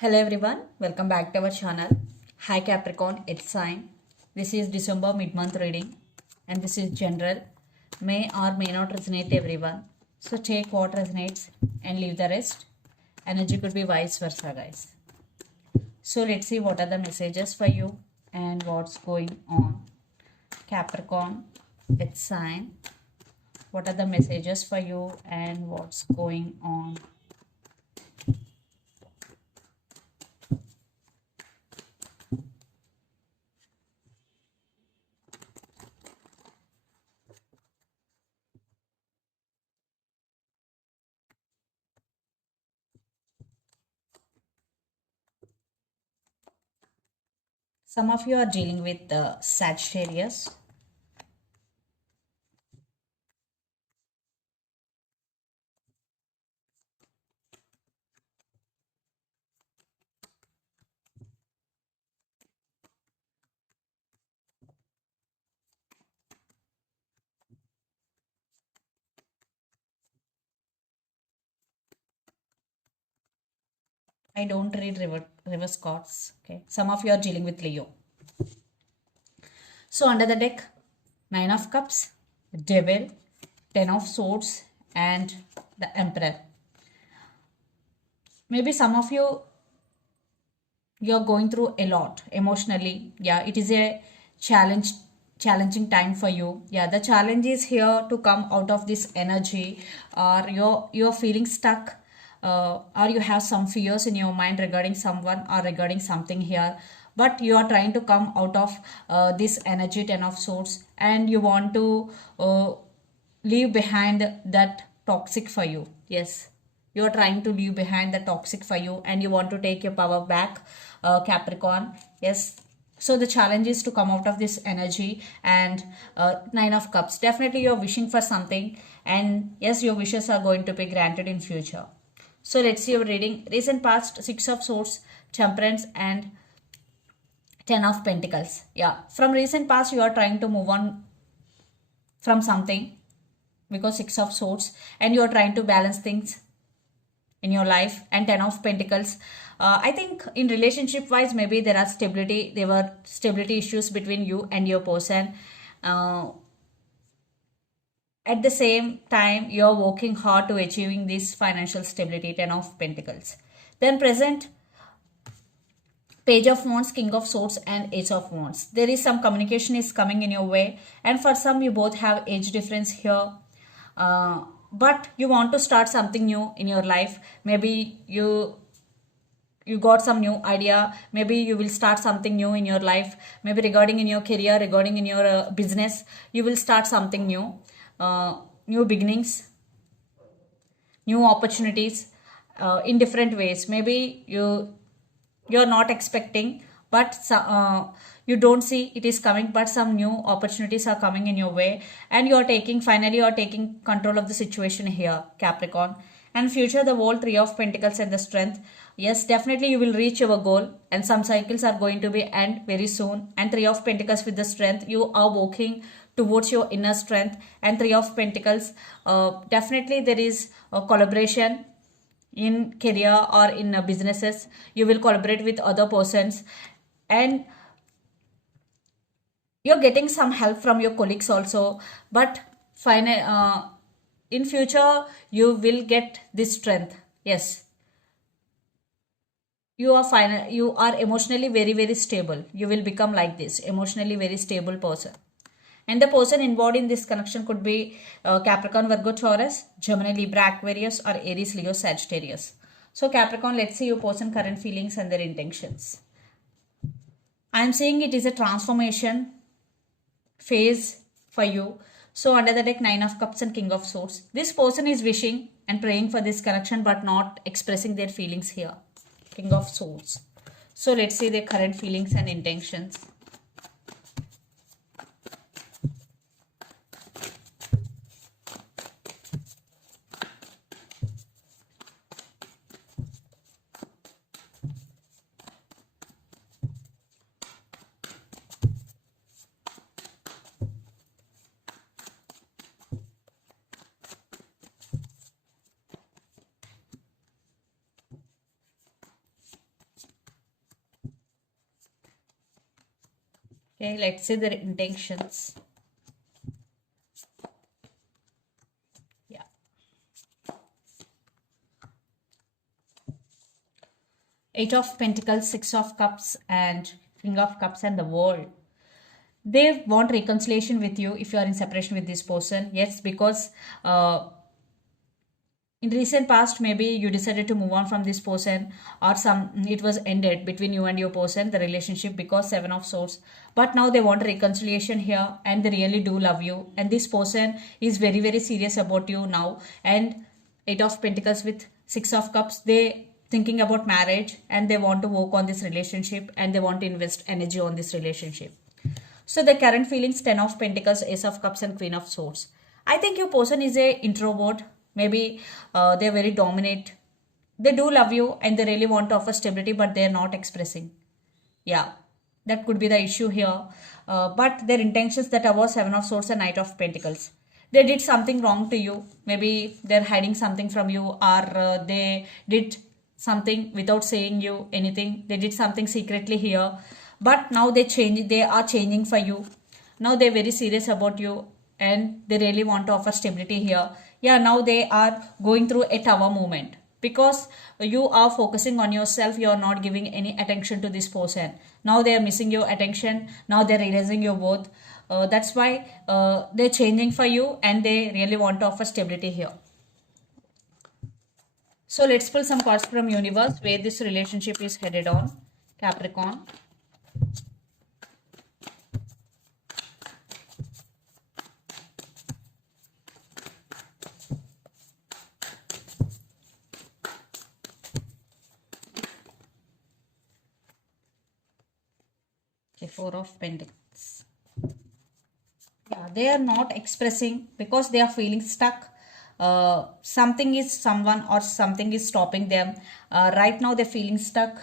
Hello everyone, welcome back to our channel. Hi Capricorn, it's sign. This is December mid-month reading and this is general. May or may not resonate everyone. So take what resonates and leave the rest. Energy could be vice versa, guys. So let's see what are the messages for you and what's going on. Capricorn, it's sign. What are the messages for you and what's going on? Some of you are dealing with Sagittarius. I don't read reverse cards. Okay. Some of you are dealing with Leo. So under the deck, 9 of Cups, Devil, 10 of Swords, and the Emperor. Maybe some of you're going through a lot emotionally. Yeah, it is a challenging time for you. Yeah, the challenge is here to come out of this energy, or you're feeling stuck, or you have some fears in your mind regarding someone or regarding something here, but you are trying to come out of this energy, 10 of Swords, and you want to leave behind that toxic for you. Yes, you are trying to leave behind the toxic for you and you want to take your power back, Capricorn. Yes, so the challenge is to come out of this energy. And 9 of Cups, definitely you're wishing for something, and yes, your wishes are going to be granted in future. So let's see your reading. Recent past, 6 of Swords, Temperance, and 10 of Pentacles. Yeah, from recent past you are trying to move on from something, because 6 of Swords, and you are trying to balance things in your life. And 10 of Pentacles, I think in relationship wise, maybe there were stability issues between you and your person. At the same time, you're working hard to achieving this financial stability, 10 of Pentacles. Then present, Page of Wands, King of Swords, and Ace of Wands. There is some communication is coming in your way, and for some you both have age difference here. But you want to start something new in your life. Maybe you got some new idea. Maybe you will start something new in your life. Maybe regarding in your career, regarding in your business, you will start something new. New beginnings, new opportunities, in different ways. Maybe you're not expecting, but you don't see it is coming, but some new opportunities are coming in your way, and you're taking control of the situation here, Capricorn. And future, the whole 3 of Pentacles and the Strength. Yes, definitely you will reach your goal, and some cycles are going to be end very soon. And 3 of Pentacles with the Strength, you are working towards your inner strength. And 3 of Pentacles, definitely there is a collaboration in career or in businesses. You will collaborate with other persons, and you're getting some help from your colleagues also. But in future you will get this strength. Yes, you are emotionally very stable. You will become like this emotionally very stable person. And the person involved in this connection could be Capricorn, Virgo, Taurus, Gemini, Libra, Aquarius, or Aries, Leo, Sagittarius. So Capricorn, let's see your person current feelings and their intentions. I am saying it is a transformation phase for you. So under the deck, 9 of Cups and King of Swords. This person is wishing and praying for this connection but not expressing their feelings here. King of Swords. So let's see their current feelings and intentions. Okay, let's see their intentions. Yeah. Eight of Pentacles, Six of Cups, and King of Cups, and the World. They want reconciliation with you if you are in separation with this person. Yes, because in recent past maybe you decided to move on from this person, or some it was ended between you and your person, the relationship, because Seven of Swords. But now they want reconciliation here, and they really do love you, and this person is very very serious about you now. And Eight of Pentacles with Six of Cups, they thinking about marriage, and they want to work on this relationship, and they want to invest energy on this relationship. So the current feelings: Ten of Pentacles, Ace of Cups, and Queen of Swords. I think your person is a introvert. Maybe they're very dominant. They do love you and they really want to offer stability, but they're not expressing. Yeah, that could be the issue here. But their intentions, that are Seven of Swords and Knight of Pentacles. They did something wrong to you. Maybe they're hiding something from you, or they did something without saying you anything. They did something secretly here, but now they are changing for you. Now they're very serious about you, and they really want to offer stability here. Yeah, now they are going through a tower moment, because you are focusing on yourself. You are not giving any attention to this person. Now they are missing your attention. Now they're realizing your worth. That's why they're changing for you, and they really want to offer stability here. So let's pull some cards from universe where this relationship is headed on, Capricorn. Okay, Four of Pentacles. Yeah, they are not expressing because they are feeling stuck. Something is someone or something is stopping them. Right now they're feeling stuck,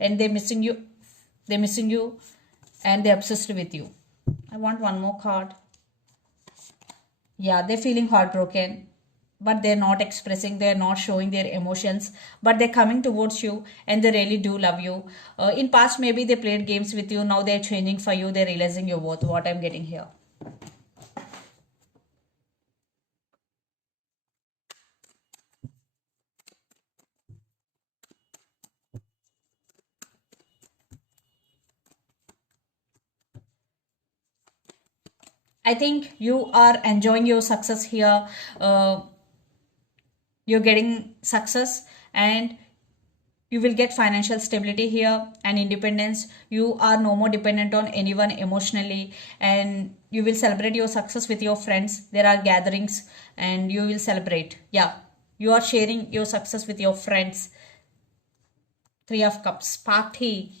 and they're missing you. They're missing you, and they're obsessed with you. I want one more card. Yeah, they're feeling heartbroken, but they're not expressing, they're not showing their emotions, but they're coming towards you, and they really do love you. In past maybe they played games with you. Now they're changing for you. They're realizing your worth, what I'm getting here. I think you are enjoying your success here. uh, you're getting success, and you will get financial stability here and independence. You are no more dependent on anyone emotionally, and you will celebrate your success with your friends. There are gatherings, and you will celebrate. Yeah, you are sharing your success with your friends. Three of Cups, party.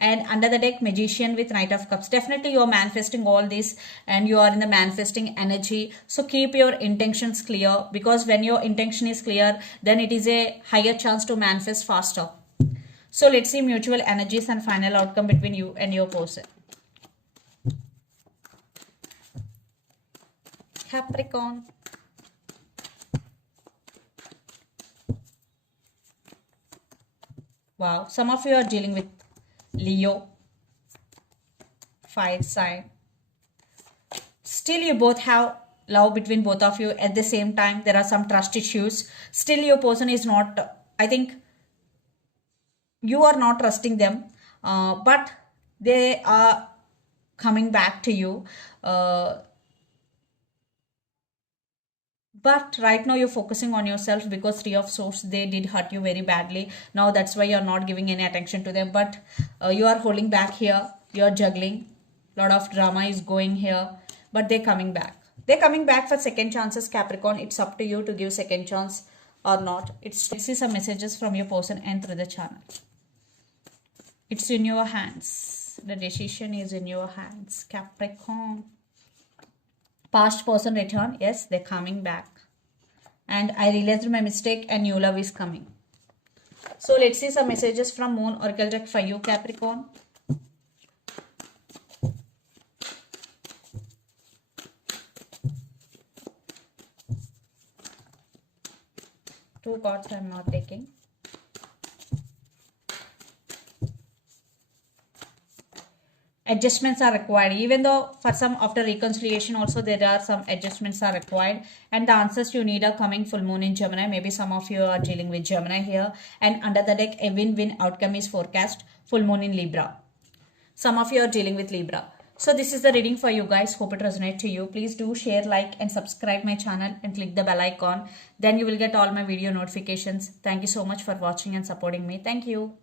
And under the deck, Magician with Knight of Cups. Definitely you are manifesting all this, and you are in the manifesting energy. So keep your intentions clear, because when your intention is clear, then it is a higher chance to manifest faster. So let's see mutual energies and final outcome between you and your person. Capricorn. Wow, some of you are dealing with Leo, fire sign. Still you both have love between both of you. At the same time, there are some trust issues. Still your person is not, I think you are not trusting them, but they are coming back to you. uh, but right now you're focusing on yourself, because Three of Swords, they did hurt you very badly. Now that's why you're not giving any attention to them, but you are holding back here. You're juggling. Lot of drama is going here, but they're coming back. They're coming back for second chances, Capricorn. It's up to you to give second chance or not. Let's see some messages from your person and through the channel. It's in your hands. The decision is in your hands, Capricorn. Past person return. Yes, they're coming back. And I realized my mistake, and new love is coming. So let's see some messages from Moon Oracle deck for you, Capricorn. Two cards I'm not taking. adjustments are required, even though for some after reconciliation also there are some adjustments are required. And the answers you need are coming full moon in Gemini. Maybe some of you are dealing with Gemini here. And under the deck, a win-win outcome is forecast, full moon in Libra. Some of you are dealing with Libra. So this is the reading for you guys. Hope it resonates to you. Please do share, like and subscribe my channel and click the bell icon. Then you will get all my video notifications. Thank you so much for watching and supporting me. Thank you.